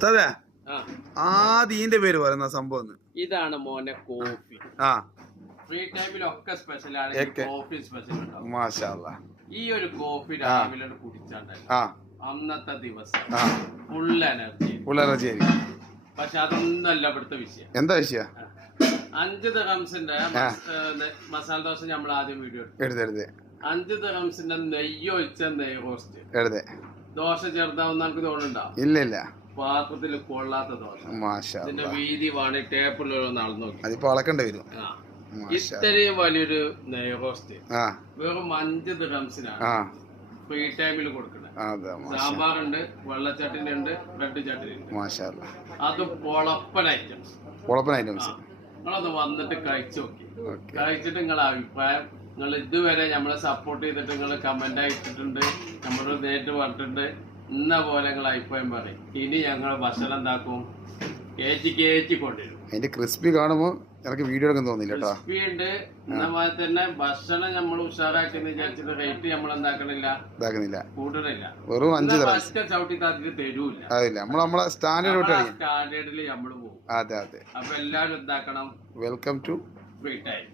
ഉസ്താദേ ആദ്യം ഇതിന്റെ പേര് പറയുന്ന സംഭവം ഇതാണ് മോനെ കോഫി. ഫ്രീ ടൈമിലൊക്കെ സ്പെഷ്യലാണ്, കോഫി സ്പെഷ്യൽ ഉണ്ടാവും. മാഷാ അല്ലാ. ഈ ഒരു കോഫി രാവിലെ കുടിച്ചാണ്ടല്ലോ അന്നത്തെ ദിവസം ഫുൾ എനർജി ആയിരിക്കും. പക്ഷെ അതൊന്നല്ല ഇവിടുത്തെ വിഷയം. എന്താ വിഷയം? 5 ദിർഹംസിന്റെ മസാല ദോശ നമ്മൾ ആദ്യം വീഡിയോ എടുത്ത് 5 ദിർഹംസിന്റെ നെയ്യ് ഒഴിച്ച നെയ്യ് റോസ്റ്റ് ദോശ ചെറുതാവുന്ന നമുക്ക് തോന്നുന്നുണ്ടാവും. ഇല്ല, പാത്രത്തിൽ കൊള്ളാത്ത ദോശ. ഇതിന്റെ വീതി വേണേ ടേപ്പിലുള്ള നാൾ നോക്കി അതിപ്പോ അളക്കേണ്ടി വരും. ഇത്രയും വലിയൊരു നെയ്യ് റോസ്റ്റ് വെറും 5 ദിർഹംസിനാണ് ഫ്രീ ടൈമിൽ കൊടുക്കുന്നത്. സാമ്പാറുണ്ട്, വെള്ളച്ചട്ടിന് ഉണ്ട്, ബ്രെഡ് ചട്ടിനി ഉണ്ട്. അത് പൊളപ്പൻ ഐറ്റംസ്. നിങ്ങളൊന്ന് വന്നിട്ട് കഴിച്ചു നോക്കി. കഴിച്ചിട്ട് നിങ്ങളെ അഭിപ്രായം, നിങ്ങൾ ഇതുവരെ നമ്മളെ സപ്പോർട്ട് ചെയ്തിട്ട് നിങ്ങൾ കമന്റ് ആയിട്ടിട്ടുണ്ട്, നമ്മൾ നേരിട്ട് പറഞ്ഞിട്ടുണ്ട്. ഇന്ന പോലെ നിങ്ങൾ അഭിപ്രായം പറയും. ഇനി ഞങ്ങൾ ഭക്ഷണം എന്താക്കും, കേറ്റി കൊണ്ടുവരും. അതിന്റെ ക്രിസ്പി കാണുമ്പോ എനിക്ക് വീഡിയോ എടുക്കാൻ തോന്നില്ല. ക്രിസ്പി ഉണ്ട്. എന്നമാതിരി തന്നെ ഭക്ഷണം നമ്മൾ ഉഷാറാക്കി വിചാരിച്ചിട്ട് റേറ്റ് നമ്മൾ എന്താക്കണില്ല, കൂട്ടണില്ല. വെറും 5 ചവിട്ടി താത്തിട്ട് തരൂല്ല. സ്റ്റാൻഡേർഡിൽ നമ്മൾ പോകും. അതെ. അപ്പൊ എല്ലാരും എന്താക്കണം, വെൽക്കം ടു ഫ്രീ ടൈം.